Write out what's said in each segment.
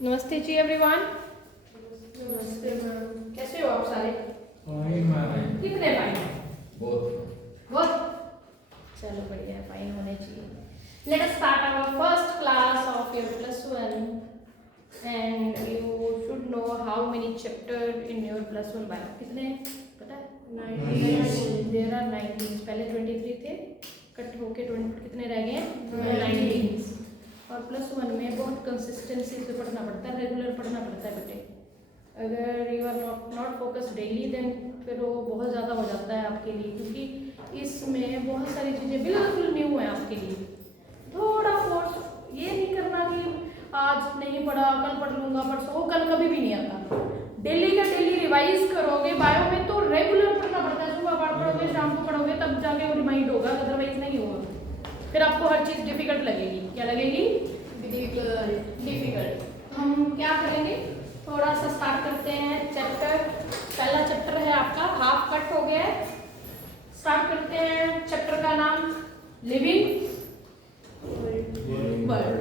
नमस्ते जी एवरीवन। नमस्ते मैम। कैसे हो आप सारे? कितने फाइन? बहुत। चलो बढ़िया है, फाइन होने चाहिए। Let us start our first class of your +1 and you should know how many chapter in your +1 bio. कितने पता है? 19। There are 19। पहले 23 थे, कट होके 20 कितने रह गए? 19। और +1 में बहुत कंसिस्टेंसी से पढ़ना पड़ता है, रेगुलर पढ़ना पड़ता है बेटे। अगर you are not focus daily then फिर वो बहुत ज़्यादा हो जाता है आपके लिए, क्योंकि इसमें बहुत सारी चीज़ें बिल्कुल न्यू है आपके लिए। थोड़ा फोर्स ये नहीं करना कि आज नहीं पढ़ा कल पढ़ लूँगा, परसों, वो कल कभी भी नहीं आता। डेली का डेली रिवाइज करोगे बायो में तो रेगुलर पढ़ना पड़ता है। सुबह पढ़ोगे, शाम को पढ़ोगे, तब जाके वो रिमाइंड होगा, अदरवाइज नहीं होगा। फिर आपको हर चीज़ डिफिकल्ट लगेगी। क्या लगेगी? डिफिकल्ट। हम क्या करेंगे, थोड़ा सा स्टार्ट करते हैं चैप्टर। पहला चैप्टर है आपका, हाफ कट हो गया है। स्टार्ट करते हैं चैप्टर का नाम लिविंग वर्ल्ड।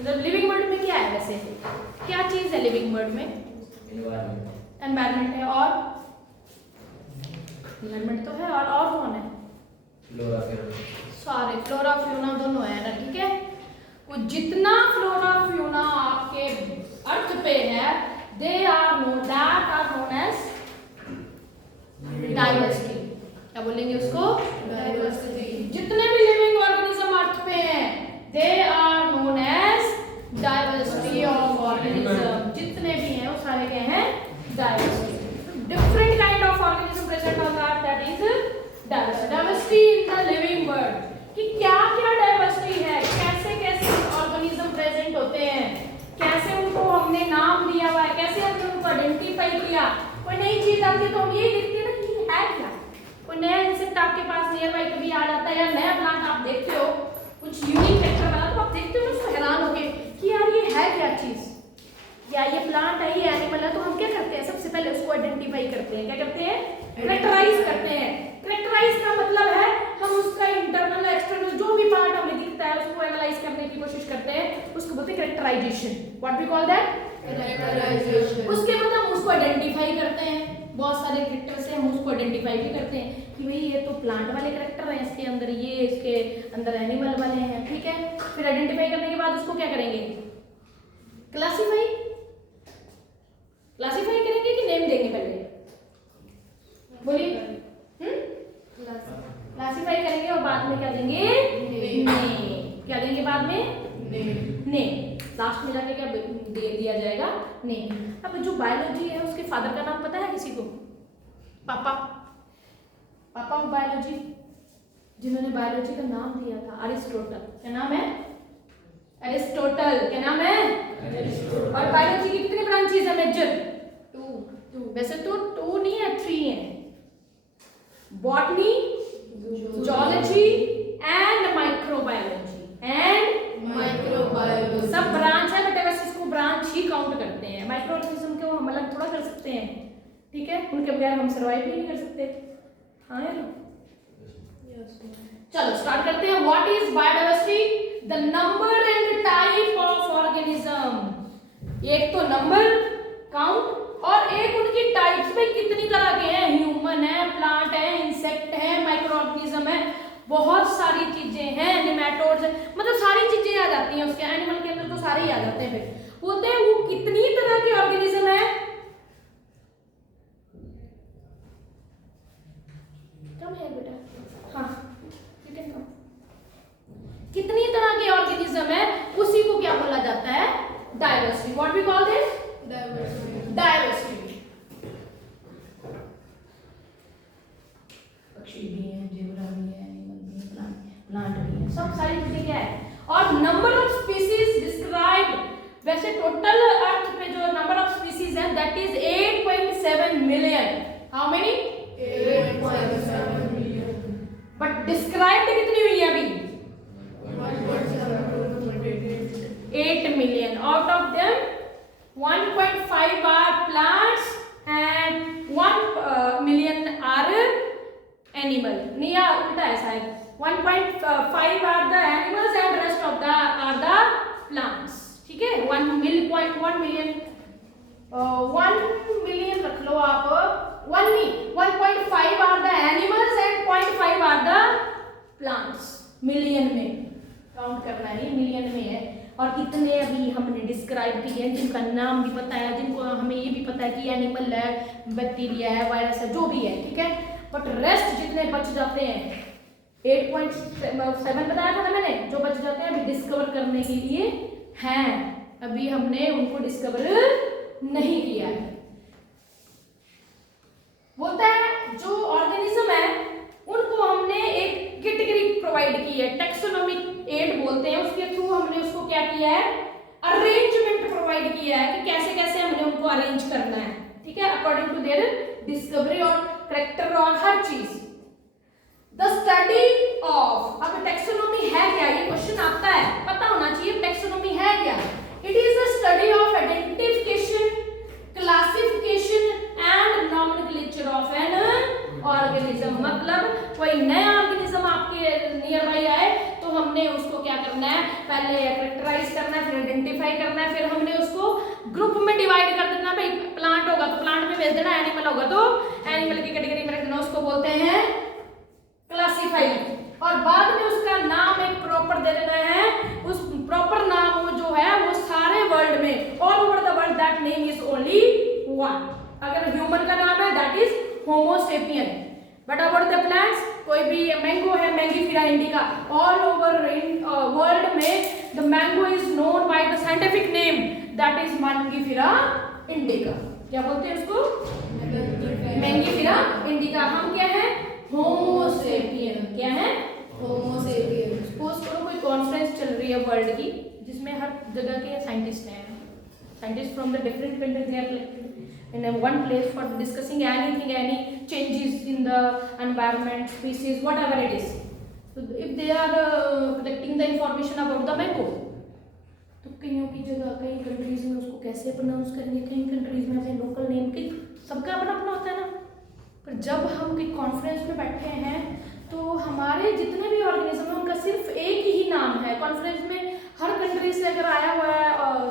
मतलब लिविंग वर्ल्ड में क्या है वैसे, क्या चीज़ है लिविंग वर्ल्ड में? एनवायरनमेंट है। और एनवायरनमेंट तो है, और कौन है? सारे फ्लोरा फ्यूना दोनों है ना, ठीक है। वो जितना फ्लोरा फ्यूना आपके अर्थ पे है, they are known as diversity. क्या बोलेंगे उसको? डाइवर्सिटी। जितने भी लिविंग ऑर्गेनिज्म अर्थ पे हैं, they are known as diversity of organism. जितने भी हैं वो सारे क्या हैं? Diversity. Different kind of organism present on the earth, that is diversity. Diversity in the living world कि क्या क्या डाइवर्सिटी है, कैसे कैसे ऑर्गेनिज्म प्रेजेंट होते हैं, कैसे उनको हमने नाम दिया हुआ है, कैसे हमने उनको आइडेंटिफाई किया। कोई नई चीज आती है तो हम ये देखते हैं ना कि है क्या। कोई नया इंसेक्ट आपके पास नियर बाई कभी आ जाता है, या नया प्लांट आप देखते हो कुछ यूनिक नेचर वाला, तो आप देखते हो उसको हैरान होके कि यार ये है क्या चीज, या ये प्लांट है, ये एनिमल है। तो हम क्या करते हैं, सबसे पहले उसको आइडेंटिफाई करते हैं। क्या करते हैं? कैरेक्टराइज करते हैं। कैरेक्टराइज का मतलब है हम उसका इंटरनल एक्सटर्नल जो भी पार्ट हमें दिखता है उसको एनालाइज करने की कोशिश करते हैं, उसको बोलते हैं characterization. What we call that? Characterization. उसके बाद हम उसको आइडेंटिफाई करते हैं। बहुत सारे कैरेक्टर से हम उसको आइडेंटिफाई भी करते हैं कि भाई ये तो प्लांट वाले कैरेक्टर हैं, इसके अंदर ये, इसके अंदर एनिमल वाले हैं, ठीक है। फिर आइडेंटिफाई करने के बाद उसको क्या करेंगे? क्लासिफाई। क्लासिफाई करेंगे कि नेम देंगे पहले? बोलिए। क्लासिफाई करेंगे और बाद में क्या देंगे? नेम। क्या देंगे बाद में? नेम। लास्ट में जाके क्या दे दिया जाएगा? नेम। अब जो बायोलॉजी है उसके फादर का नाम पता है किसी को? पापा। पापा ऑफ बायोलॉजी, जिन्होंने बायोलॉजी का नाम दिया था, अरिस्टोटल। क्या नाम है? अरिस्टोटल। क्या नाम है? और बायोलॉजी की कितनी ब्रांचेस है मेजर? 2। वैसे तो 2 नहीं है, 3 है। बॉटनी, zoology and microbiology सब ब्रांच है बेटा, वैसे इसको ब्रांच ही काउंट करते हैं। माइक्रो ऑर्गेनिज्म को हम अलग थोड़ा कर सकते हैं, ठीक है। उनके बगैर हम सर्वाइव भी नहीं कर सकते। हाँ है ना? चलो स्टार्ट करते हैं। What is biodiversity? The number and type of organism. एक तो नंबर काउंट और एक उनकी टाइप्स में कितनी तरह के हैं। ह्यूमन है, प्लांट है, इंसेक्ट है, माइक्रो ऑर्गेनिज्म है, बहुत सारी चीजें हैं, नेमेटोड्स है, मतलब सारी चीजें आ जाती हैं उसके। एनिमल के अंदर तो सारे ही आ जाते हैं। फिर बोलते हैं वो कितनी तरह के ऑर्गेनिज्म है? कम है बेटा, हाँ कितनी तरह के ऑर्गेनिज्म है, उसी को क्या बोला जाता है? Diversity. What we call this? Diversity. पक्षी भी हैं, जेब्रा भी है, एनिमल भी है, प्लांट भी है, सब सारी चीजें क्या है। और नंबर ऑफ स्पीसीज डिस्क्राइब, वैसे टोटल अर्थ पे जो नंबर ऑफ स्पीसीज है that is 8.7 million. How many? 8.7 million. But described कितनी हुई है अभी? 8 million. Out of them 1.5 are plants and 1 million are animal. नहीं यार उल्टा है शायद। 1.5 are the animals and rest of the are the plants. ठीक ठीक है, 1 मिलियन रख लो आप, 1 नहीं 1.5 are the animals and 0.5 are the plants. Million में काउंट करना है, मिलियन में है। और इतने अभी हमने डिस्क्राइब किए हैं जिनका नाम भी पता है, जिनको हमें ये भी पता है कि एनिमल है, बैक्टीरिया है, वायरस है, जो भी है, ठीक है। बट रेस्ट जितने बच जाते हैं 8.7 बताया था ना मैंने, जो बच जाते हैं अभी डिस्कवर करने के लिए हैं, अभी हमने उनको डिस्कवर नहीं किया है। बोलता है जो ऑर्गेनिज्म है उनको हमने एक कैटेगरी प्रोवाइड की है, टेक्सोनोमिक एड बोलते हैं, उसके थ्रू हमने उसको क्या किया है, अरेंजमेंट प्रोवाइड किया है कि कैसे कैसे हमने उनको अरेंज करना है, ठीक है, अकॉर्डिंग टू देयर डिस्कवरी और करेक्टर और हर चीज। द स्टडी ऑफ, अब टैक्सोनॉमी है क्या, ये क्वेश्चन आता है, पता होना चाहिए टैक्सोनॉमी है क्या। It is the study of identification, classification and nomenclature of an organism. मतलब कोई नया ऑर्गेनिज्म आपके नियर बाई आए तो हमने उसको क्या करना है, पहले कैरेक्टराइज करना है, फिर आइडेंटिफाई करना है, फिर हमने उसको ग्रुप में डिवाइड कर देना। भाई प्लांट होगा तो प्लांट में भेज देना, एनिमल होगा तो एनिमल की कैटेगरी में रख देना, उसको बोलते हैं क्लासिफाई। और बाद में उसका नाम एक प्रॉपर दे देना है, उस प्रॉपर नाम वो जो है वो सारे वर्ल्ड में, all over the world that name is only one. अगर ह्यूमन का नाम है that is homo sapien, but about the plants, कोई भी मैंगो है mangifera indica, all over world में the mango is known by the scientific name that is mangifera indica. क्या बोलते हैं उसको, मैंगीफेरा इंडिका। हम क्या है, होमो सेपियन। क्या है, होमो सेपियन। सपोज करो कोई कॉन्फ्रेंस चल रही है वर्ल्ड की, जिसमें हर जगह के साइंटिस्ट हैं, scientist from the different countries they are collected in one place for discussing anything, any changes in the environment, species, whatever it is. So if they are collecting the information about the mango, तो कईयों की जगह कई countries में उसको कैसे pronounce करेंगे, कई कंट्रीज में अपने लोकल नेम के, सबका अपना अपना होता है ना। पर जब हम कोई कॉन्फ्रेंस में बैठे हैं तो हमारे जितने भी ऑर्गेनिज्म हैं उनका सिर्फ एक ही नाम है। कॉन्फ्रेंस में हर कंट्री से अगर आया हुआ है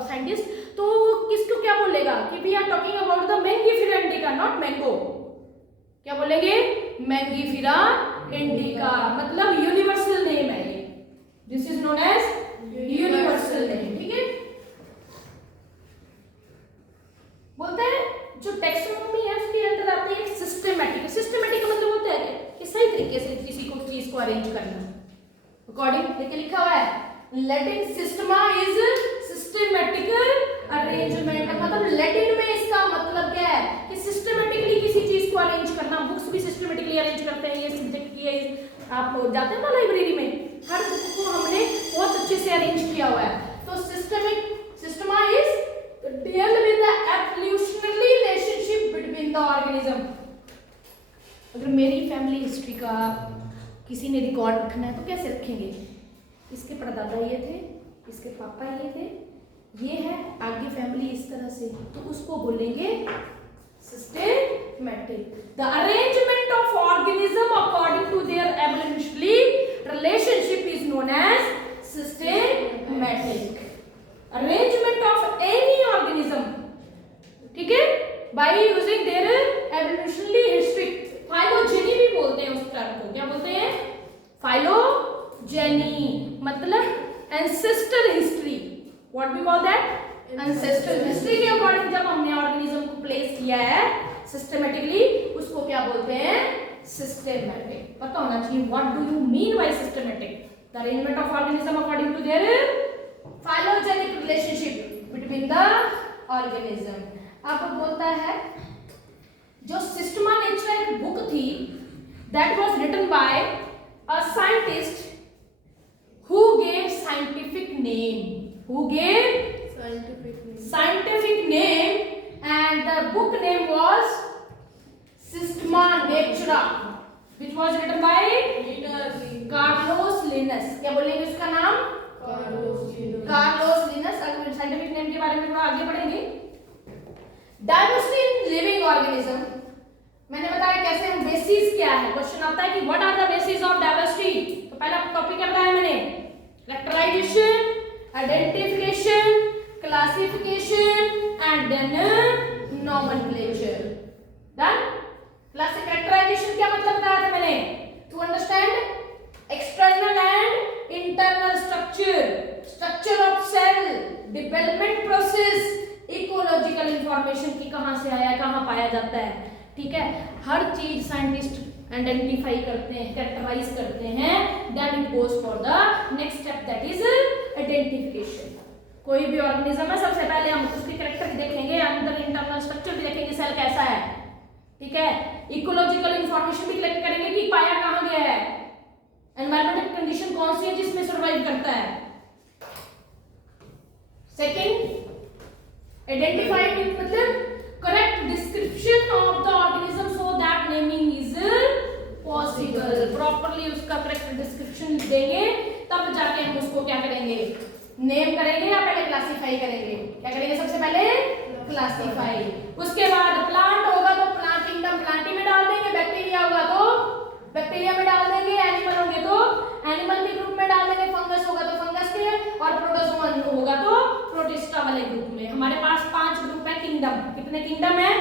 साइंटिस्ट तो किसको क्या बोलेगा कि we are talking about the Mangifera indica, not mango. क्या बोलेंगे, मैंगीफेरा इंडिका, मतलब यूनिवर्सल नेम है ये, this is known as universal name, ठीक है। बोलते हैं जो टैक्सोनॉमी है उसके अंदर आते हैं सिस्टमैटिक। सिस्टमैटिक का मतलब होता है कि सही तरीके से किसी को चीज को अरेंज करना, अकॉर्डिंग देखिए लिखा हुआ है Latin Systema is systematical arrangement. मतलब लैटिन में इसका मतलब क्या है कि सिस्टमैटिकली किसी चीज को अरेंज करना। बुक्स भी सिस्टमैटिकली अरेंज करते हैं, ये सब्जेक्ट की है, आप जाते हैं ना लाइब्रेरी में, हर बुक को हमने बहुत अच्छे से अरेंज किया हुआ है। तो Systema is deal with the evolutionary relationship between the organism। अगर मेरी फैमिली हिस्ट्री का किसी ने रिकॉर्ड रखना है तो कैसे रखेंगे, इसके परदादा ये थे, इसके पापा ये थे, ये है आगे फैमिली इस तरह से, तो उसको बोलेंगे systematic. The arrangement of organism according to their evolutionary relationship is known as systematic. Arrangement of any organism, ठीक है, by using their evolutionary history. Phylogeny भी बोलते हैं उस टर्म को, क्या बोलते हैं, फाइलोजेनी, मतलब ancestor history. What we call that, ancestor history के अकॉर्डिंग जब हमने ऑर्गेनिज्म को प्लेस किया है सिस्टमैटिकली, उसको क्या बोलते हैं, सिस्टमैटिक। पता होना चाहिए what do you mean by systematic. The arrangement of organism according to their phylogenetic relationship between the organism। अब बोलता है जो सिस्टमा नेचर एक बुक थी that was written by a scientist who gave scientific name, who gave scientific name and the book name was Systema Naturae which was written by Carlos Linnaeus। क्या बोलेंगे उसका नाम, कार्लोस लिनस। अगर scientific name के बारे में थोड़ा आगे बढ़ेंगे, डाइवर्सिटी इन लिविंग ऑर्गेनिज्म। मैंने बताया कैसे हम बेसिस क्या है, क्वेश्चन आता है कि what are the basis of diversity. तो पहला टॉपिक क्या बताया मैंने, characterization, identification, and then nomenclature. Done? Class characterization क्या मतलब बताया था मैंने? To understand external and internal structure of cell, development process, ecological information की कहाँ से आया, कहाँ पाया जाता है, ठीक है? हर चीज साइंटिस्ट आइडेंटिफाई करते हैं, कैरेक्टराइज करते हैं, then it goes for the next step that is identification. कोई भी ऑर्गेनिज्म है, सबसे पहले हम उसके कैरेक्टर भी देखेंगे, अंदर इंटरनल स्ट्रक्चर भी देखेंगे, सेल कैसा है, ठीक है? इकोलॉजिकल इंफॉर्मेशन भी कलेक्ट करेंगे कि पाया कहाँ गया है, एनवायरमेंटल कंडीशन कौन सी है जिसमें सर्वाइव करता है. सेकंड, आइडेंटिफाइड मतलब correct description of the organism so that naming is possible. Properly उसका correct description देंगे तब जाके हम उसको क्या करेंगे, नेम करेंगे या पहले क्लासिफाई करेंगे. क्या करेंगे? सबसे पहले क्लासिफाई. उसके बाद प्लांट होगा तो प्लांट किंगडम प्लांटी में डाल देंगे, बैक्टीरिया होगा तो बैक्टीरिया में डाल देंगे, एनिमल होंगे तो एनिमल के ग्रुप में डाल देंगे, फंगस होगा तो फंगस के, और प्रोटोजोआ होगा तो प्रोटिस्टा वाले ग्रुप में. हमारे पास 5 ग्रुप है किंगडम. कितने किंगडम है?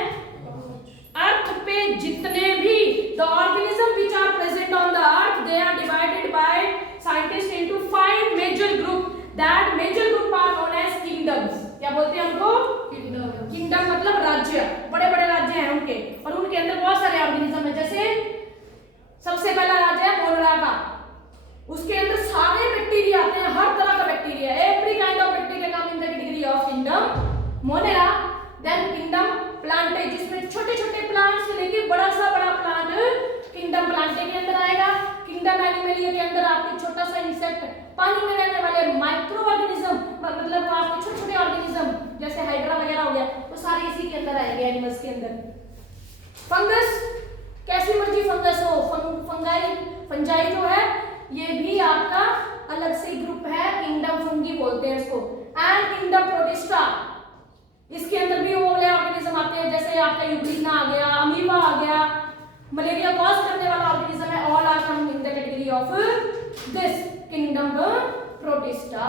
अर्थ पे जितने भी the organism which are present on the earth they are divided by scientist into 5 major group. That major group are known as kingdoms. क्या बोलते हैं उनको? किंगडम मतलब राज्य, बड़े बड़े राज्य हैं उनके, और उनके अंदर बहुत सारे ऑर्गेनिज्म है. जैसे सबसे पहला राज्य है मोनरा का, उसके अंदर सारे बैक्टीरिया आते हैं, हर तरह का bacteria, every kind of bacteria come in the category of kingdom Monera. Then kingdom Plantae, जिसमें छोटे छोटे प्लांट से लेके बड़ा सा बड़ा प्लांट किंगडम प्लांटे के अंदर आएगा. किंगडम एनिमलिया के अंदर आपके छोटा सा इंसेक्ट, पानी में रहने वाले माइक्रो ऑर्गेनिज्म, मतलब आपके छोटे छोटे ऑर्गेनिज्म जैसे हाइड्रा वगैरह हो गया, वो सारे इसी के अंदर आएंगे, एनिमल्स के अंदर. फंगस, कैसी मर्जी फंगस हो, फंजाई जो है ये भी आपका अलग से ग्रुप है, किंगडम फंगी बोलते हैं इसको. एंड किंगडम प्रोटिस्टा, इसके अंदर भी वो वाले ऑर्गेनिज्म आते हैं, जैसे आपका यूग्लिना आ गया, अमीबा आ गया, मलेरिया कॉज करने वाला ऑर्गेनिज्म है, all are come in the category of this kingdom Protista.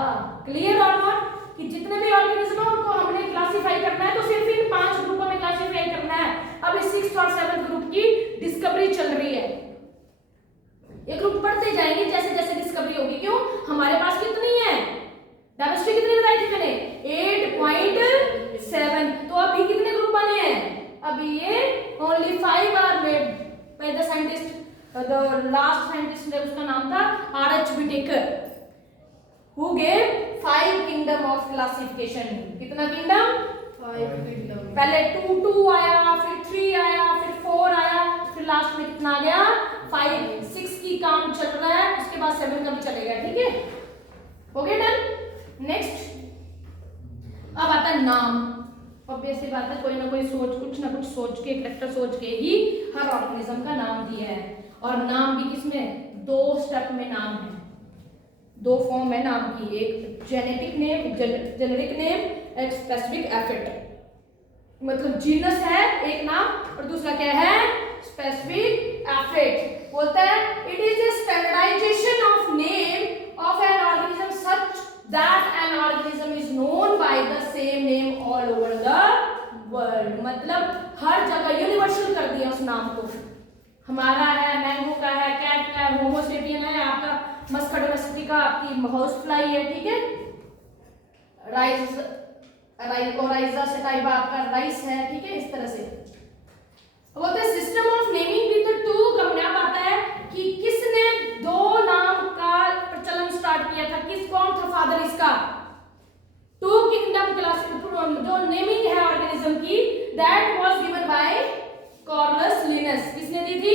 Clear or not? कि जितने भी ऑर्गेनिज्म है उनको हमने क्लासिफाई करना है, तो सिर्फ इन 5 ग्रुपों में क्लासिफाई करना है. अब इस 6th और 7th ग्रुप की डिस्कवरी चल रही है. ये ग्रुप बढ़ते जाएंगे जैसे जैसे डिस्कवरी होगी. क्यों? हमारे पास कितनी है, डायवर्सिटी कितनी बताई थी मैंने? 8.7. तो अभी कितने ग्रुप बने हैं? अभी ये only 5 are made by the scientist. The last scientist ने, उसका नाम था R.H. Whittaker, who gave 5 kingdom of classification. कितना किंगडम? 5 किंगडम. पहले 2 आया, फिर 3 आया, फिर 4 आया, फिर लास्ट में कितना आ गया? 5. 6 की काम चल रहा है, उसके बाद 7 का भी चलेगा. ठीक है, हो गया डन. नेक्स्ट अब आता है नाम. ऑब्वियस सी बात है, कोई ना कोई कुछ ना कुछ सोच के, कैरेक्टर सोच के ही हर ऑर्गेनिज्म का नाम दिया है. और नाम भी किसमें? 2 स्टेप में नाम है, 2 फॉर्म है नाम की. एक जेनेटिक नेम, जेनेरिक नेम, एक स्पेसिफिक एफिट, मतलब जीनस है एक नाम, और दूसरा क्या है? Specific epithet. बोलता है it is a standardization of name of an organism such that an organism is known by the same name all over the world. मतलब हर जगह यूनिवर्सल कर दिया उस नाम को. हमारा है, मैंगो का है, कैट का है, होमो सेपियन है, आपका मस्कट मस्टिका, आपकी हाउस फ्लाई है, ठीक है, राइजा से टाइप आपका राइस है, ठीक है, इस तरह से. बोलते हैं सिस्टम ऑफ नेमिंग विद 2 कम. अब आता है कि किसने 2 नाम का प्रचलन स्टार्ट किया था, कौन था फादर इसका? 2 किंगडम क्लास जो नेमिंग है ऑर्गेनिज्म की, that was given by Carolus Linnaeus. किसने दी थी?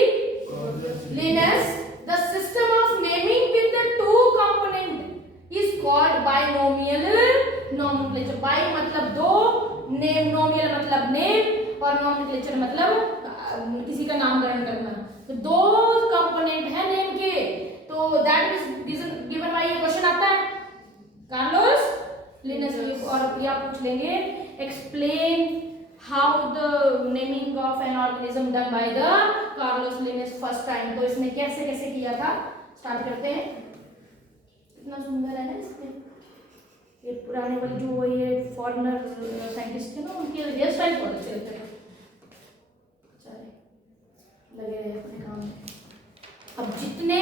Linnaeus. The system of naming with 2 component is called binomial nomenclature. Bi मतलब 2, नेम नोमियल मतलब नेम, और नोमेनक्लेचर मतलब किसी का नामकरण करना. तो 2 कंपोनेंट है नेम के, तो दैट इज गिवन बाय. ये क्वेश्चन आता है कार्लोस लिनस. और या पूछ लेंगे explain how the naming of an organism done by the Carlos Linus first time. तो इसने कैसे कैसे किया था, स्टार्ट करते हैं. कितना सुंदर है ना इसमें. ये पुराने वाले जो वो ये फॉरेनर साइंटिस्ट थे ना, उनके हेयर स्टाइल बहुत अच्छे लगते थे। चले लगे रहे अपने काम में। अब जितने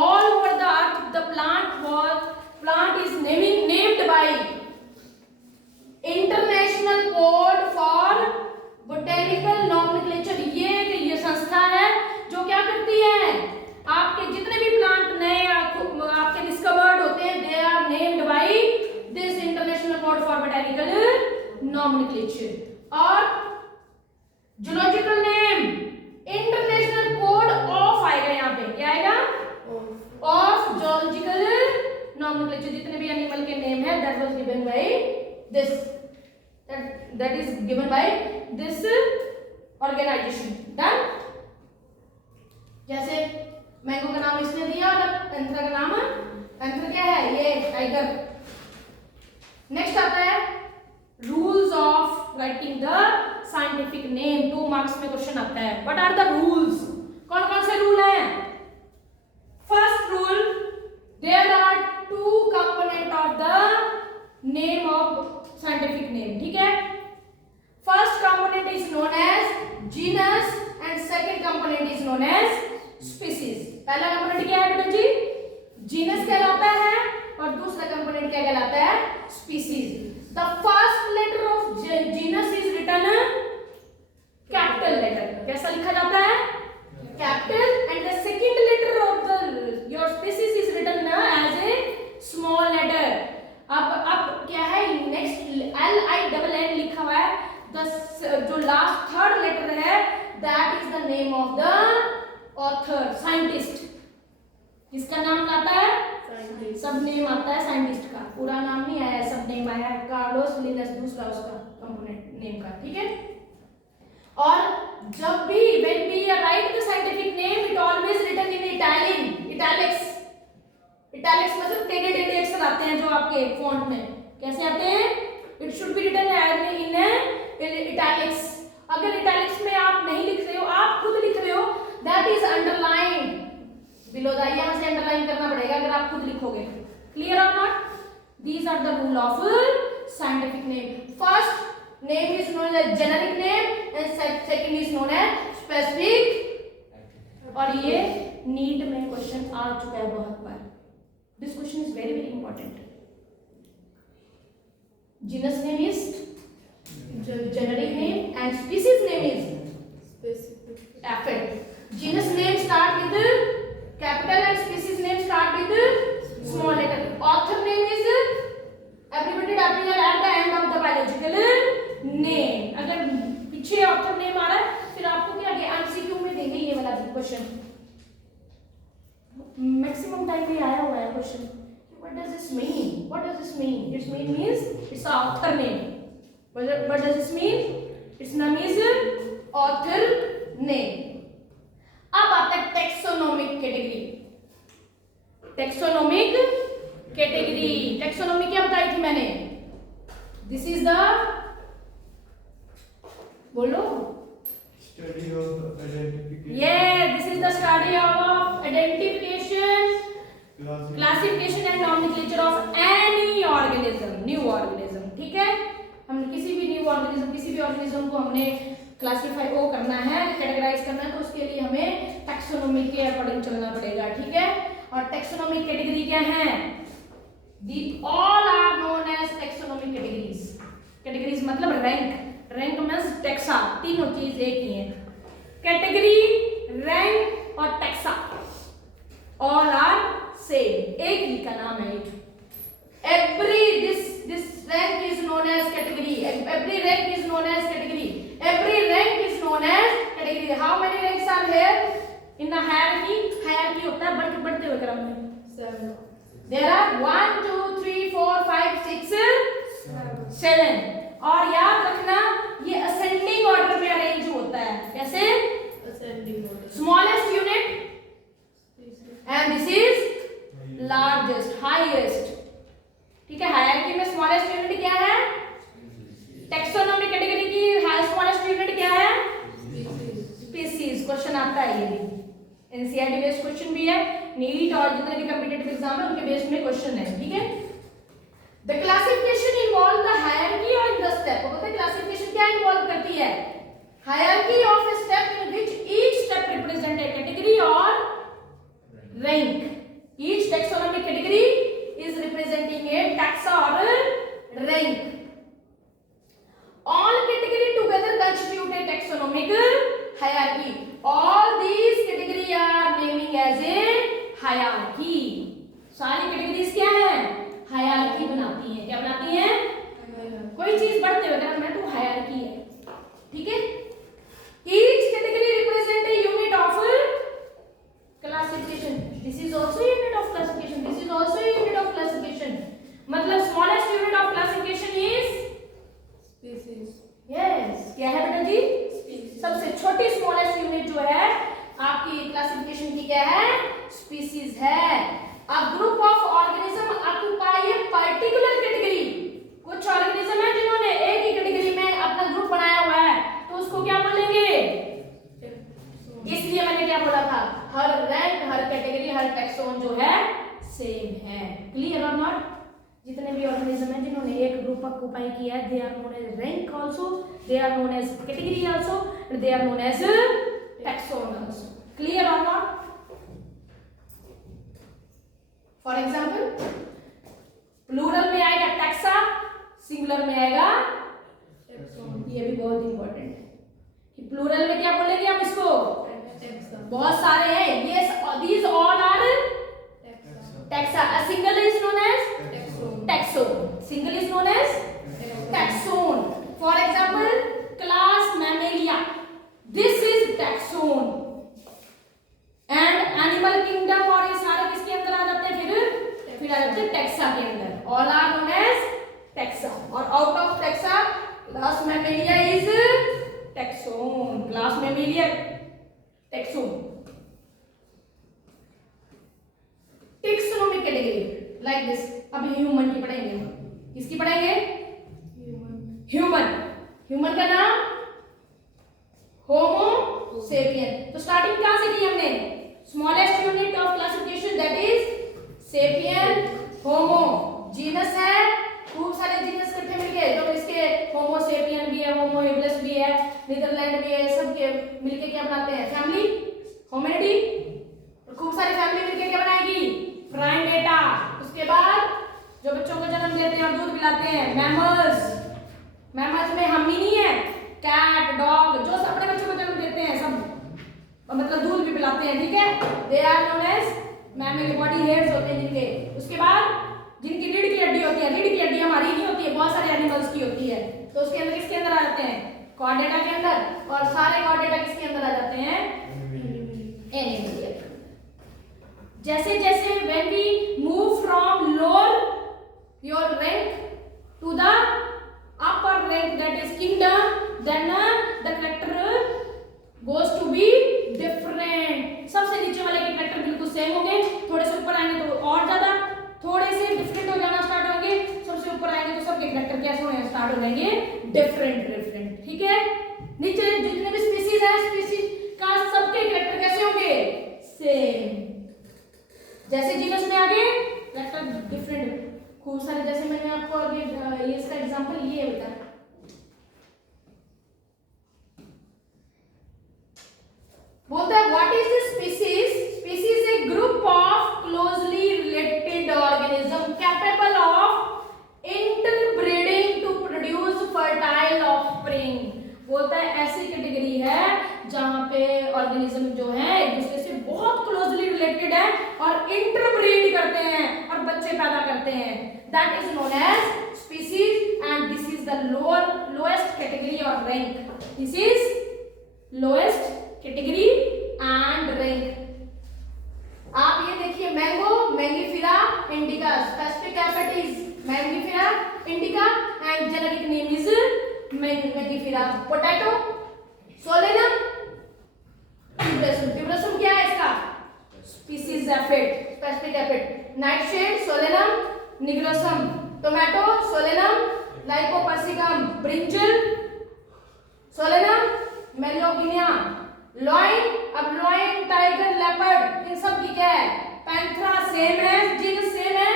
all over the earth the plant is named by international code for botanical nomenclature. ये संस्था है जो क्या करती है, आपके जितने भी प्लांट नए आपके डिस्कवर्ड होते हैं, they are named by this international code for botanical nomenclature. और zoological name international code of आएगा, यहाँ पे क्या आएगा, ऑफ जूलॉजिकल नॉमेनक्लेचर। जितने भी एनिमल के नेम है that was given by this, that is given by this organization. Done. जैसे मैंगो का नाम इसने दिया और पैंथर का नाम, पैंथर क्या है, ये टाइगर। नेक्स्ट आता है rules of writing the scientific name. 2 marks में क्वेश्चन आता है। What are the rules? कौन कौन से रूल हैं? First rule, there are 2 component of the name of scientific name. ठीक है, first component is known as genus and second component is known as species. पहला कंपोनेंट क्या है बेटा जी? जीनस कहलाता है और दूसरा कंपोनेंट क्या कहलाता है? Species. The first letter of genus is written capital letter. कैसा लिखा जाता है? Capital. And the second letter of the your species is written as a small letter. अब क्या है, नेक्स्ट LINN लिखा हुआ है। जो लास्ट थर्ड लेटर है that is the name of the author, scientist. किसका नाम आता है? सब नेम आता है साइंटिस्ट का, पूरा नाम नहीं आया, सब नेम आया है। कार्लोस लिनस दूसरा उसका कंपोनेंट नेम का। ठीक है, और जब भी when we write the scientific name it always written in italics। italics मतलब टेढ़े टेढ़े अक्षर आते हैं जो आपके फॉन्ट में, कैसे आते हैं? it should be written in italics। अगर italics में आप नहीं लिख रहे हो, आप खुद लिख रहे हो, that is underlined below the, यहाँ से अंडरलाइन करना पड़ेगा अगर आप खुद लिखोगे। Clear or not? These are the rule of scientific name. First name is known as generic name and second is known as specific। और ये नीट में क्वेश्चन आ चुका है बहुत बार। This question is very very important। Genus name is generic name and species name is specific। Genus name start with capital and species name start with small letter। Author name is abbreviated appear at the end of the biological name। अगर पीछे author name आ रहा है फिर आपको क्या MCQ में देंगे ये वाला क्वेश्चन। मैक्सिमम टाइम में आया हुआ है question. What does this mean? What does this mean? Its mean means it's the author name। What does this mean? Its name is author name। अब आता है taxonomic category. Taxonomic category, taxonomy क्या बताई थी मैंने? दिस इज द, बोलो, study of identification. ये this is the study of identification, classification and nomenclature of any organism, new organism. ठीक है, हम किसी भी न्यू ऑर्गेनिज्म, किसी भी ऑर्गेनिज्म को हमने क्लासिफाई वो करना है, कैटेगराइज करना है, तो उसके लिए हमें टैक्सोनॉमी के अकॉर्डिंग चलना पड़ेगा। ठीक है, और टैक्सोनॉमिक कैटेगरी क्या है? The all are known as taxonomic categories. Categories मतलब रैंक, रैंक मींस टैक्सा, तीनों चीज एक ही है। कैटेगरी, रैंक और टैक्सा ऑल आर सेम, एक ही का नाम है। Every this rank is known as category। Every rank is known as category। Every rank is known as category। How many ranks are here in the hierarchy? Hierarchy होता है बढ़ते हुए क्रम में। 7। There are 1 2 3 4 5 6 7। और याद रखना ये ascending order में अरेंज होता है। कैसे? Ascending order। Smallest unit and this is largest, highest। ठीक है, हायरार्की में स्मॉलेस्ट यूनिट क्या है? टेक्सोनॉमी कैटेगरी की स्मॉलेस्ट यूनिट क्या है? स्पीसीज। क्वेश्चन आता है ये भी, एनसीईआरटी बेस्ड क्वेश्चन भी है, नीट और जितने भी कॉम्पिटिटिव एग्जाम है उनके बेस में क्वेश्चन है। ठीक है, the classification involve the hierarchy और द स्टेप। बोलते हैं क्लासिफिकेशन क्या इन्वॉल्व करती है? Hierarchy of a step in which each step represent a category or rank. Each taxonomic category is representing a taxa or rank. All category together constitute a taxonomic hierarchy. All these category are naming as a hierarchy. सारी categories क्या है? hierarchy बनाती हैं। क्या बनाती हैं? कोई चीज बढ़ते हुए अगर मैं तो hierarchy है, ठीक है? Each category represent a unit of classification. This is also a unit of classification. This is also a unit of classification. मतलब smallest unit of classification is Species. yes. क्या है बेटा जी? Species. सबसे छोटी स्मॉलेस्ट यूनिट जो है आपकी classification की क्या है? स्पीसीज है। अ group of organism occupy a particular category. कुछ ऑर्गेनिज्म है जिन्होंने एक ही कैटेगरी में अपना ग्रुप बनाया हुआ है, तो उसको क्या बोलेंगे? इसलिए मैंने क्या बोला था, हर रैंक, हर कैटेगरी, हर टैक्सोन जो है सेम है। Clear or not? जितने भी ऑर्गेनिज्म हैं जिन्होंने एक ग्रुप ऑक्यूपाई किया है, they are known as rank also, they are known as category also, they are known as taxon also. Clear or not? For example plural में आएगा टैक्सा, सिंगुलर में आएगा Taxon. ये भी बहुत इंपॉर्टेंट है कि प्लूरल में क्या बोलेंगे हम इसको? Taxa. बहुत सारे हैं। ये these all are Taxa. taxa. A single is known as Taxon. taxon. Single is known as taxon. For example, class Mammalia. This is taxon. And animal kingdom और ये सारे किसके अंदर आ जाते हैं? फिर आ जाते हैं taxa के अंदर। All are known as taxa. और out of taxa, class Mammalia is taxon. Class Mammalia taxon. Taxonomic category like this. अब ह्यूमन की पढ़ेंगे हम। किसकी पढ़ेंगे? Human. ह्यूमन। ह्यूमन का नाम होमो सेपियन। तो स्टार्टिंग कहां से की हमने? Smallest unit of classification that is sapien homo. Genus है, खूब सारे जीनस इकट्ठे मिलके, तो इसके होमो सेपियन भी है, होमो हेबिलिस भी है, नीदरलैंड भी है, सब के मिलके क्या बनाते हैं? Family Hominidae. और खूब सारी फैमिली मिलके क्या बनाएगी? प्राइमेटा। उसके बाद जो बच्चों को जन्म देते हैं और दूध पिलाते हैं, मैमल्स। मैमल्स में हम ही नहीं है, कैट, डॉग, जो अपने बच्चों को जन्म देते हैं सब, मतलब दूध भी पिलाते हैं, ठीक है? They are known as mammal. Body hairs होते हैं जिनके। उसके बाद जिनकी रीढ़ की हड्डी होती है, रीढ़ की हड्डी हमारी नहीं होती है, बहुत सारे एनिमल्स की होती है, तो उसके अंदर किसके अंदर आ जाते हैं? कॉर्डेटा के अंदर। और सारे कॉर्डेटा किसके अंदर आ जाते हैं? एनिमल के अंदर। जैसे जैसे when we move from lower your rank to the upper rank, that is kingdom, then the character goes to be different. सबसे नीचे वाले के character बिल्कुल सेम होंगे, थोड़े से ऊपर आएंगे तो और ज्यादा थोड़े से डिफरेंट हो जाना स्टार्ट होंगे, सबसे ऊपर आएंगे तो सबके character कैसे होने स्टार्ट हो जाएंगे? डिफरेंट। ठीक है? नीचे जितने भी स्पीसीज है, स्पीसीज का सबके character कैसे होंगे? सेम। जैसे जीनस में आगे कैरेक्टर डिफरेंट, खूब सारे। जैसे मैंने आपको अभी ये इसका एग्जांपल ये है बेटा, बोलता है what is the species? Species a group of closely related organism capable of interbreeding to produce fertile offspring. बोलता है ऐसी कैटेगरी है जहां पे ऑर्गेनिज्म जो है एक दूसरे से बहुत क्लोजली रिलेटेड है और इंटरब्रीड करते हैं और बच्चे पैदा करते हैं। That is known as species and this is the lowest category और rank. This is lowest category and rank. आप ये देखिए, mango, mangifera indica, specific epithet is mangifera indica and generic name is mangifera. Potato, solanum, tuberosum. Tuberosum क्या है इसका? Species epithet, specific epithet. Nightshade, solanum nigrum. Tomato, solanum lycopersicum. Brinjal, solanum melongena. Lion, अब lion, tiger, leopard, इन सब की क्या है? Panthera same है, जीनस सेम है,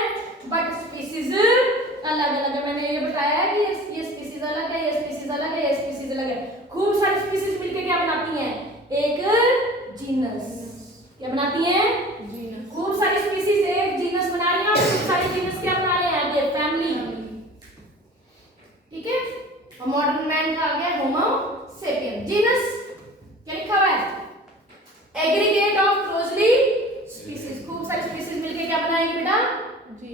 बट स्पीसीज अलग अलग है। मैंने ये बताया है कि ये स्पीसीज अलग है, ये स्पीसीज अलग है, ये स्पीसीज अलग है। खूब सारी स्पीसीज मिलके क्या बनाती हैं? एक जीनस। क्या बनाती हैं? जीनस। खूब सारी स्पीसीज एक जीनस बना रही हैं और खूब सारी जीनस क्या बना रहे हैं? आगे फैमिली। ठीक है। और मॉडर्न मैन का आ गया होमो सेपियन। जीनस क्या लिखा हुआ है? Aggregate of closely species. खूब सारी स्पीसीज मिलके क्या बनाएंगे बेटा?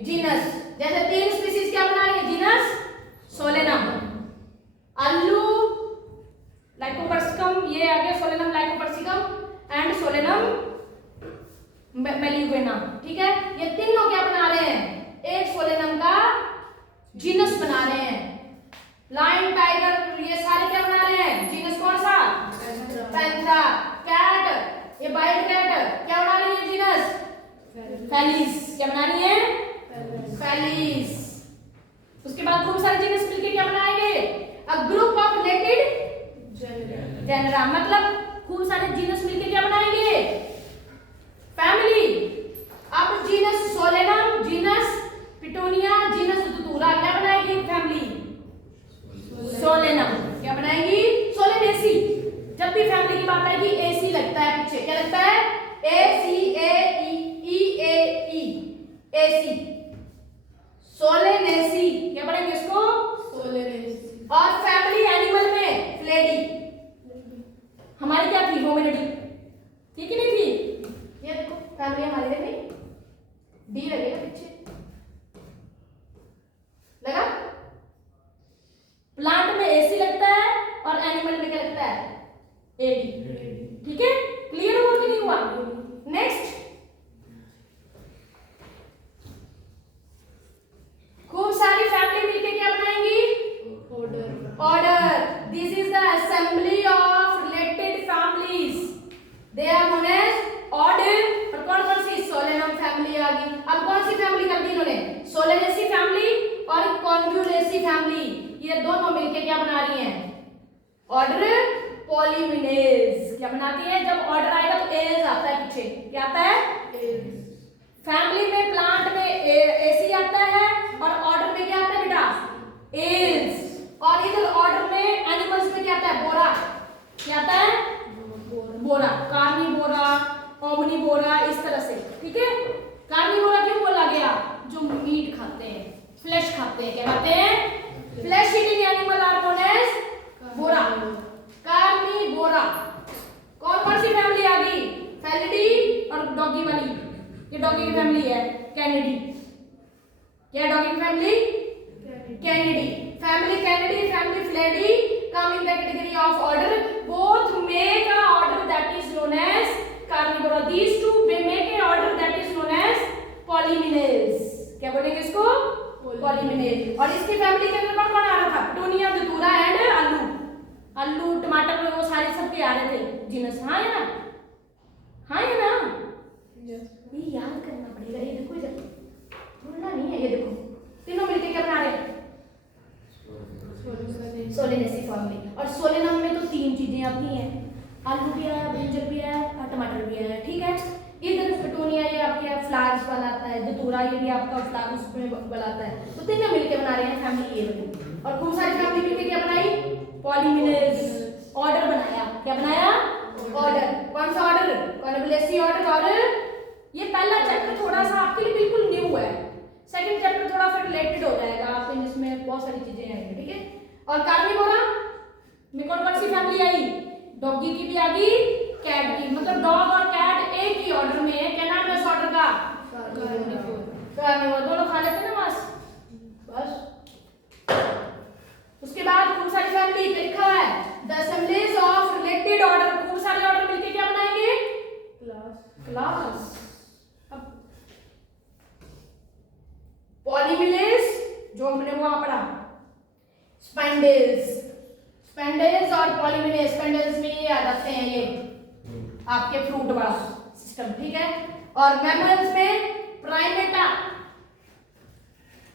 जीनस। जैसे 3 स्पीसीज क्या बना रही है? जीनस सोलेनम, अल्लू लाइकोपर्सिकम, ये आ गया सोलेनम लाइकोपर्सिकम एंड सोलेनम मेलिगुएना। ठीक है। ये तीनों क्या बना रहे हैं? एक सोलेनम का जीनस बना रहे हैं। लायन, टाइगर, ये सारे क्या बना रहे हैं? जीनस कौन सा? पैंथरा। कैट, ये वाइल्ड कैट क्या बना रही है? Genus Felis. क्या बना रही है? फेलिस। उसके बाद खूब सारे जीनस मिलके क्या बनाएंगे? A group of related genera. मतलब खूब सारे जीनस मिलके क्या बनाएंगे? फैमिली। अब genus solanum, genus petunia, genus datura क्या बनाएगी? Family solanum. क्या बनाएगी? सोलेनेसी। जब भी फैमिली की बात आएगी एसी लगता है पीछे। क्या लगता है? ए सी ए ई ए ई, एसी, सोलेनेसी। क्या पढ़ेंगे इसको? सोलेनेसी। और फैमिली एनिमल में फ्लेडी। हमारी क्या थी? होमिनिडी। ठीक है नहीं थी? ये देखो फैमिली हमारी देखी, डी लगेगा पीछे, लगा? प्लांट में एसी लगता है और एनिमल में क्या लगता है? एडी। ठीक है। क्लियर हुआ कि नहीं हुआ? नेक्स्ट, खूब सारी फैमिली मिलके क्या बनाएंगी? Order. This is the assembly of related families, they are known as order. और कौन कौन सी? सोलेनम फैमिली आ गई। अब कौन सी फैमिली कर दी इन्होंने? सोलेनेसी फैमिली और कॉन्व्यूलेसी फैमिली। ये दोनों मिलके क्या बना रही हैं? ऑर्डर पॉलीमिनेज। क्या बनाती है? जब ऑर्डर आएगा तो एज आता है पीछे। क्या आता है? फैमिली में, प्लांट में एसी आता है और ऑर्डर में क्या आता है बेटा? एज। और इधर ऑर्डर में एनिमल्स में क्या आता है? बोरा। क्या आता है? बोरा। कार्निवोरा, ओमनिवोरा, इस तरह से। ठीक है। कार्निवोरा क्यों बोला गया? जो मीट खाते हैं, फ्लैश खाते हैं। क्या खाते हैं? Flesh eating animal are known as बोरा, कार्निवोरा। कौन कौन सी फैमिली आ गई? फेलिडी और डॉगी वाली। ये डॉगी की फैमिली है, कैनिडी। क्या डॉगी की family? Canidae. Family canidae, family felidae come in the category of order. Both make a order that is known as carnivora. These two make a order that is known as polymenes. क्या बोलेंगे इसको? पॉलीमिनेज। और इसकी family के अंदर कौन कौन आ रहा था? पिटूनिया, दुतूरा एंड आलू। आलू, टमाटर, वो सारे सब के आ रहे थे जीनस। हाँ या ना? हाँ या ना? ये याद करना पड़ेगा। ये देखो, इधर भूलना नहीं है। ये देखो तीनों मिलके क्या बना रहे हैं? Solanaceae family. और सोलेनम में तो 3 चीजें आती हैं, आलू भी आया, ब्रिंजल भी आया और टमाटर भी आया। ठीक है। इधर पिटूनिया ये आपके फ्लावर्स बनाता है, दुतूरा ये भी आपका फ्लावर्स में बनाता है। तो तीनों मिलके बना रहे हैं फैमिली ये वाली। और खूब सारी फैमिली मिलके क्या बनाई? पॉलीमिनेज। ऑर्डर बनाया। क्या बनाया? ऑर्डर। कौन सा ऑर्डर? कॉन्वोल्यूसी ऑर्डर। और ये पहला चैप्टर थोड़ा सा आपके लिए बिल्कुल न्यू है। सेकंड चैप्टर थोड़ा फिर रिलेटेड हो जाएगा आपके, जिसमें बहुत सारी चीजें आएंगी। ठीक है। और कार्निवोरा में कौन कौन सी फैमिली आई? डॉगी की भी आ गई, कैट की। मतलब डॉग और कैट एक ही ऑर्डर में है। क्या नाम है इस ऑर्डर का? कार्निवोरा। दोनों खा लेते हैं ना मांस, बस। उसके बाद खूब सारी फैमिली लिखा है the assemblies of related order. खूब सारे ऑर्डर मिलके क्या बनाएंगे? क्लास। पॉलीमिनेज जो हमने वहां पढ़ा, स्पेंडल्स। स्पेंडल्स और पॉलीमिनेज। स्पेंडल्स में ये आ जाते हैं ये आपके फ्रूट वाला सिस्टम। ठीक है। और मैमल्स में प्राइमेटा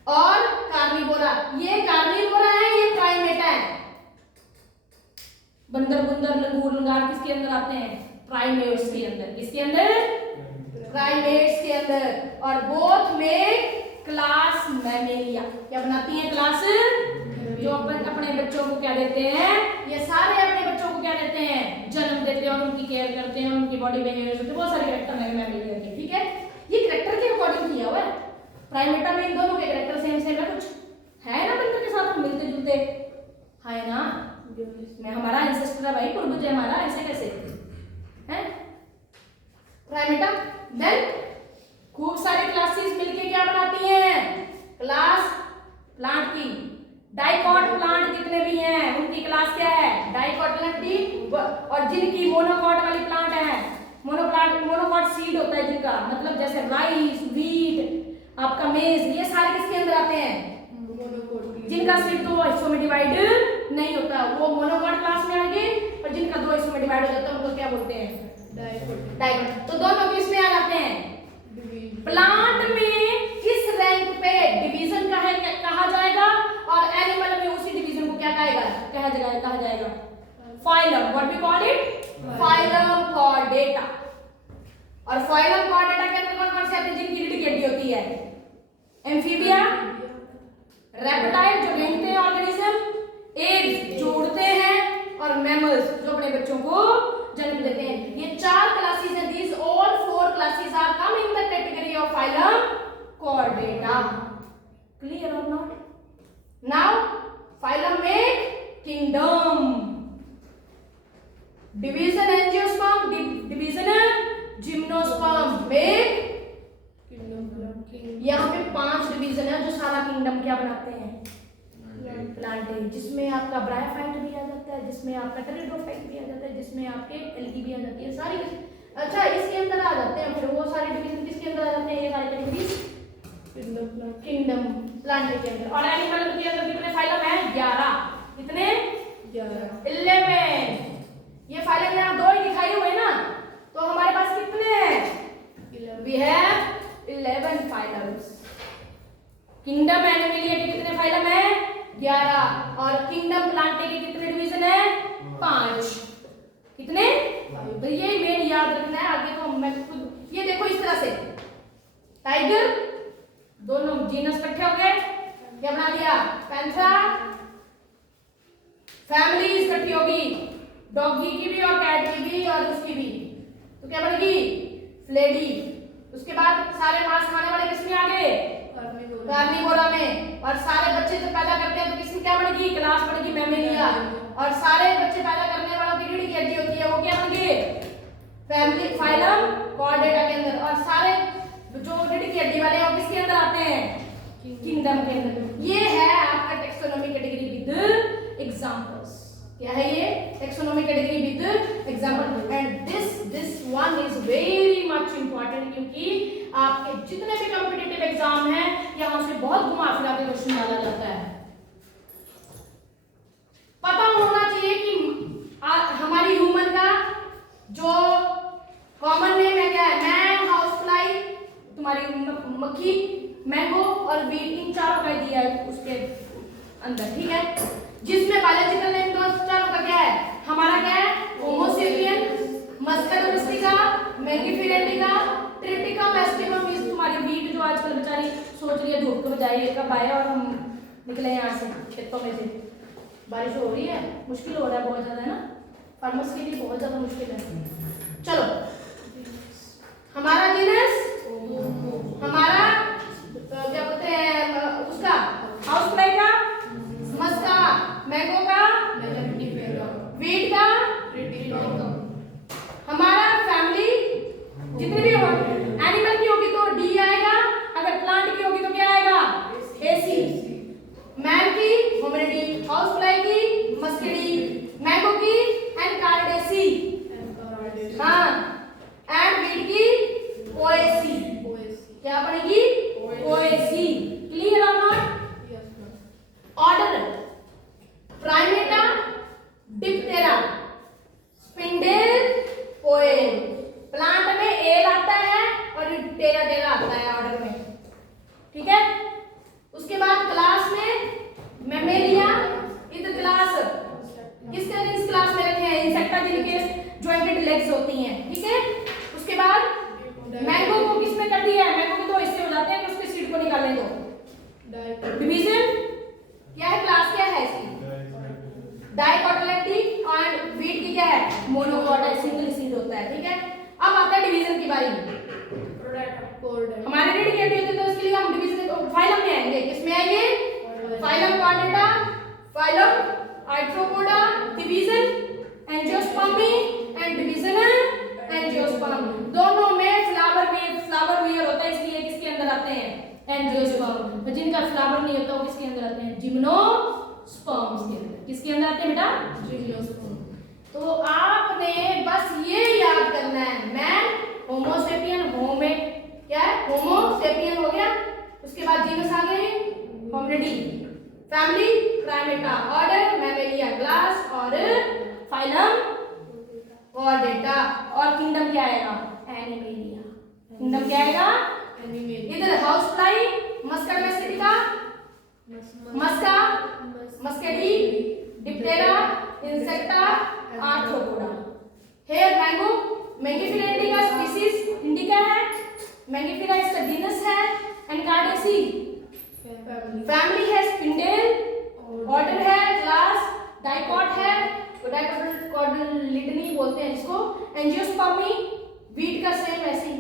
और कार्निवोरा। ये कार्निवोरा है, ये प्राइमेटा है। बंदर, बुंदर, लंगूर, लंगार किसके अंदर आते हैं? प्राइमेट्स के अंदर। किसके अंदर? प्राइमेट्स के अंदर। और बोथ में क्लास मैमेलिया। क्या बनाती है क्लास? जो अपने बच्चों को क्या देते हैं, ये सारे अपने बच्चों को क्या देते हैं, जन्म देते हैं और उनकी केयर करते हैं, उनकी बॉडी बिहेवियर होते हैं, बहुत सारे कैरेक्टर है मैमेलिया के। ठीक है, ये कैरेक्टर के अकॉर्डिंग किया हुआ है। प्राइमेटा में इन दोनों के कैरेक्टर सेम सेम है, कुछ है ना बंदर के साथ मिलते जुलते है ना। मैं हमारा एंसेस्टर है भाई, पूर्वज है हमारा, ऐसे कैसे है प्राइमेटा। देन खूब सारी क्लासेस मिलके क्या बनाती हैं, क्लास प्लांट की। डाइकॉट प्लांट जितने भी हैं उनकी क्लास क्या है, डाइकॉट प्लांट की। और जिनकी मोनोकॉट वाली प्लांट है, मोनोकॉट सीड होता है जिनका, मतलब जैसे राइस, व्हीट, आपका मेज, ये सारे किसके अंदर आते हैं, जिनका सिर्फ दो हिस्सों में डिवाइड नहीं होता वो मोनोकॉट क्लास में आएंगे, और जिनका दो हिस्सों में डिवाइड हो जाता है उनको क्या बोलते हैं, डाइकॉट। तो दोनों किस में आ जाते हैं, प्लांट में किस रैंक पे डिवीजन कहा जाएगा, और एनिमल में उसी डिवीजन को क्या कहा जाएगा phylum. What we call it, phylum Chordata. और फाइलम कॉर्डेटा के अंदर कौन कौन से आते हैं, जिनकी रीढ़ की हड्डी होती है, एम्फीबिया, रेप्टाइल जो रेंगते हैं ऑर्गेनिज्म, एग्स जो उड़ते हैं, और मैमल्स जो अपने बच्चों को जन्म देते हैं। ये चार क्लासेस हैं, these all four classes are come in the category of phylum Chordata. Clear or not? Now phylum में kingdom, division angiosperm, division gymnosperm में यहाँ पे 5 डिवीजन है जो सारा किंगडम क्या बनाते हैं, प्लांट है, जिसमें आपका ब्रायोफाइट भी आ जाता है, जिसमें आपका टेरिडोफाइट भी आ जाता है, जिसमें आपके एल्गी भी आ जाती है, सारी। अच्छा, इसके अंदर आ जाते हैं फिर वो सारे डिवीजन किसके अंदर आ जाते हैं, ये सारे कैटेगरीज किंगडम प्लांट के अंदर। और एनिमल के अंदर कितने फाइलम है, 11। कितने, 11। ये फाइलम यहाँ 2 ही दिखाई हुए ना, तो हमारे पास कितने हैं, we have 11 phylums. Kingdom Animalia के कितने फाइलम है, 11। और किंगडम प्लांटे के कितने डिवीजन है, 5। कितने, तो ये मेन याद रखना है। आगे तो मैं खुद, ये देखो इस तरह से टाइगर, दोनों जीनस इकट्ठे हो गए, क्या बना दिया, पैंथरा। फैमिली इकट्ठी होगी, डॉगी की भी और कैट की भी और उसकी भी, तो क्या बनेगी, फ्लेडी। उसके बाद सारे मांस खाने वाले किसमें आ गए, कार्निवोरा में। और सारे बच्चे जब पैदा करते हैं तो किसमें क्या बनेगी, क्लास बनेगी मैमेलिया। और सारे बच्चे पैदा करने वालों की रीढ़ की हड्डी होती है, वो क्या बनेगी, फैमिली फाइलम कॉर्डेटा के अंदर। और सारे जो रीढ़ की हड्डी वाले हैं वो किसके अंदर आते हैं, किंगडम के अंदर। ये है आपका टेक्सोनोमी कैटेगरी विद एग्जांपल्स। क्या है ये, taxonomy category with example. And this one is very much important, क्योंकि आपके जितने भी कॉम्पिटिटिव एग्जाम हैं यहां से बहुत घुमा फिरा के क्वेश्चन डाला जाता है। पता होना चाहिए कि हमारी ह्यूमन का जो कॉमन नेम है क्या है, मैन, हाउस फ्लाई, तुम्हारी मक्खी, मैंगो और बीट, इन चारों का दिया है उसके अंदर। ठीक है, जिसमें बायोलॉजिकल नेम तो चारों का क्या है, हमारा क्या है, होमो सेपियन, मस्कल मिस्टिका, मैंगिफेरेंडिका, ट्रिटिका मैस्टिकम। इस तुम्हारी बीट जो आजकल बेचारी सोच रही है धूप के बजाय कब आए और हम निकले यहाँ से खेतों में से। बारिश हो रही है, मुश्किल हो रहा है बहुत ज्यादा, है ना, फार्मर्स के लिए बहुत ज्यादा मुश्किल है। चलो, हमारा जीनस, हमारा क्या बोलते हैं उसका, हाउस फ्लाई का, मस्का, मैंगो का, वीट का, हमारा फैमिली जितने भी हो, एनिमल की होगी तो डी आएगा, अगर प्लांट की होगी तो क्या आएगा, एसी। मैन की होमिनिडी, हाउस फ्लाई की मस्किडी, मैंगो की एनकार्डेसी, हाँ, एंड वीट की ओएसी। क्या बनेगी, ओएसी। Clear or not? Order, Primata, Diptera, spindle, poem. Plant में एल आता है और टेरा आता है ऑर्डर में। ठीक है, उसके बाद क्लास में मैमेलिया, इस क्लास किसके इस क्लास में रखे हैं, इंसेक्टा जिनके जॉइंटेड लेग्स होती हैं। ठीक है, उसके बाद मैंगो को किसमें कर दिया है, मैंगो के 2 हिस्से हो जाते हैं, तो उसके सीड को निकालने दो। क्या है, मोनोकॉट है, सिंगल सीड होता है, ठीक है। अब आता है डिवीजन की बारी। हमारे रीड कैटेगरी होती है तो इसके लिए हम डिवीजन फाइलम में आएंगे। किसमें आएंगे, phylum chordata, phylum arthropoda, division angiospermae and division angiosperm. दोनों में फ्लावर वियर होता है, इसलिए किसके अंदर आते हैं, एंजियोस्पर्म। तो जिनका फ्लावर नहीं होता वो किसके अंदर आते हैं, जिम्नोस्पर्म्स के अंदर। किसके अंदर आते हैं बेटा, जिम्नोस्पर्म। तो आपने बस ये याद करना है, मैन होमोसेपियन, होमे क्या है, होमोसेपियन हो गया, उसके बाद जीनस आ गए hominidae, family primata, order mammalia class और फाइलम चॉर्डेटा, और किंगडम क्या आएगा, एनिमेलिया। किंगडम क्या आएगा, इधर house fly musca domestica, musca muscidae, diptera, insecta, arthropoda. Here mango, mangifera indica species indica है, मैंगिफेरा इसका जीनस है, एनकार्डेसी फैमिली है, स्पिंडेल ऑर्डर है, क्लास डाइकॉट है, तो डाइकोटिलिडनी बोलते हैं इसको। एंजियोस्पर्मी वीट का सेम ऐसे,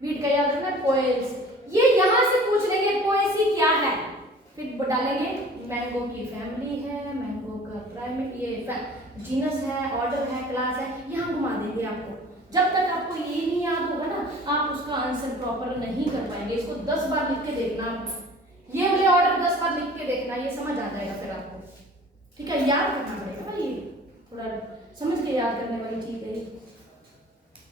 वीट का याद रखना, पोएल्स। ये यहां से पूछ लेंगे पोएसी क्या है, फिर डालेंगे मैंगो की फैमिली है, मैंगो का प्राइमेट ये जीनस है, ऑर्डर है, क्लास है, यहाँ घुमा देंगे आपको। जब तक आपको ये नहीं याद होगा ना, आप उसका आंसर प्रॉपर नहीं कर पाएंगे। इसको 10 बार लिख के देखना, ये वाले ऑर्डर 10 बार लिख के देखना, ये समझ आ जाएगा फिर आपको, ठीक है। याद करना पड़ेगा भाई, थोड़ा समझ के याद करने वाली चीज है।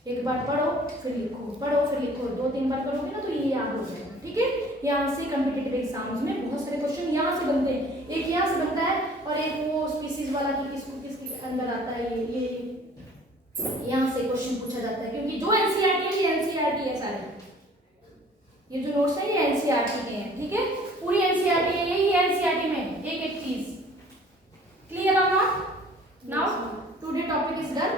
एक बार पढ़ो फिर लिखो, पढ़ो फिर लिखो, 2-3 बार करोगे ना तो ये याद हो जाएगा, ठीक है। यहाँ से कॉम्पिटिटिव एग्जाम्स में बहुत सारे क्वेश्चन यहाँ से बनते हैं, एक यहाँ से बनता है और एक वो स्पीसीज वाला कि किसके अंदर आता है, ये यहाँ से क्वेश्चन पूछा जाता है, क्योंकि जो एनसीईआरटी है ये एनसीईआरटी है सारे, ये जो नोट्स है ये एनसीईआरटी के हैं, ठीक है। पूरी एनसीईआरटी है, यही है एनसीईआरटी में एक एक चीज। Clear or not? Now today topic is done.